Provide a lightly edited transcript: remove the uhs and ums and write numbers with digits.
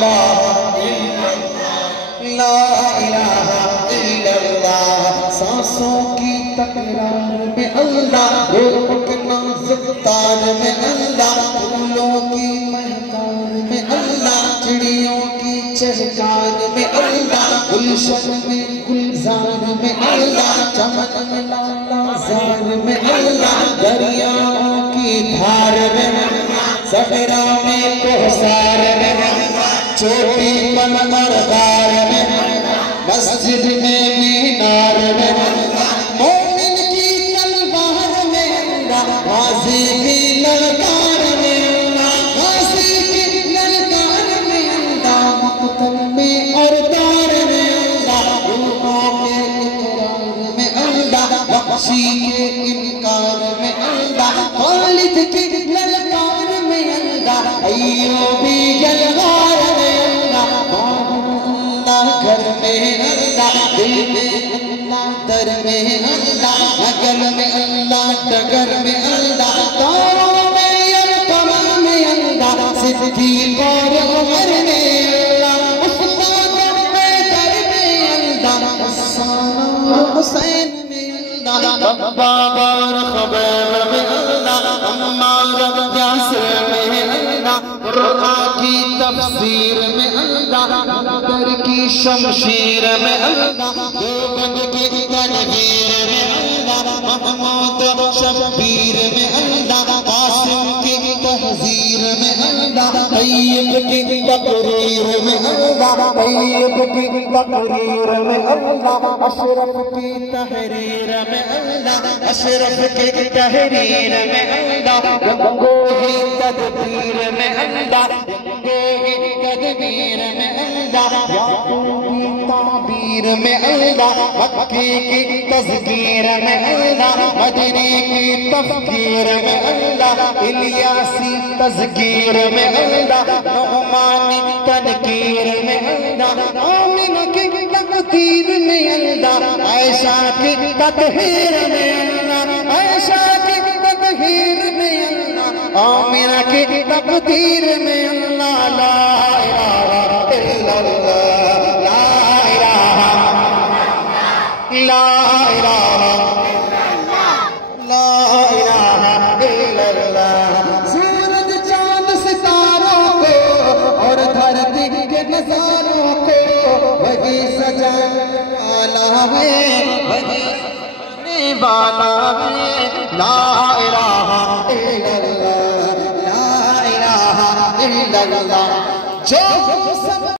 الہ الا اللہ، لا الہ الا اللہ۔ سانسوں کی تکرار میں اللہ، روح کے نازک تار میں اللہ، پھولوں کی مہکار میں اللہ، چڑیوں کی چہچہار میں اللہ، گلشن میں گلزار میں اللہ، چمن میں لالا زار میں اللہ، دریاؤں کی دھار میں اللہ، صحرا میں کوثر میں اللہ، چوٹی پن اور غار میں اللہ، مسجد میں مینار میں اللہ، مومن کی تلوار میں اللہ، غازی کی للکار میں اللہ، غازی کی للکار میں اللہ، مقتل میں اور دار میں اللہ، روحوں کے اقرار میں اللہ، بخشی کے انکار میں اللہ، خالد کی للکار میں اللہ، ایوبی یلغار میں اللہ، اللہ گھر میں اللہ، دل میں اللہ، در میں اللہ، نگل میں اللہ، ڈگر میں اللہ، تاروں میں یلقمر میں اللہ، صدیق اور عمر میں اللہ، عثمان میں در میں اللہ، حسن اور حسین میں اللہ، بابر خبیب میں اللہ، عمار یاسر میں اللہ، قرآن کی تفسیر میں اللہ، در کی شمشیر میں اللہ، دیوبند کی تنویر میں اللہ، محمود شبیر میں اللہ، قاسم کی تحذیر میں اللہ، طیب کی تقریر میں اللہ، طیب کی تقریر میں اللہ، اشرف کی تحریر میں اللہ، اشرف کی تحریر میں اللہ، گنگوہی تدبیر میں اللہ، گنگوہی تدبیر میں اللہ، یعقوبی تعبیر میں اللہ، مکی کی تذکیر میں اللہ، مدنی کی تفکیر میں اللہ، الیاسی تذکیر میں اللہ، نعمانی تنکیر میں اللہ، آمنہ کی تقدیر میں اللہ، عائشہ کی تطہیر میں اللہ، عائشہ کی تطہیر میں اللہ، آمنہ کی تقدیر میں اللہ، لا الہ الا اللہ، لا الہ لا الہ لا الہ الا اللہ۔ سورج چاند ستاروں کو اور دھرتی کے نظاروں کو وہی سجانے والا ہے، وہی سجانے والا ہے، لا الہ الا اللہ، لا الہ الا اللہ۔ جو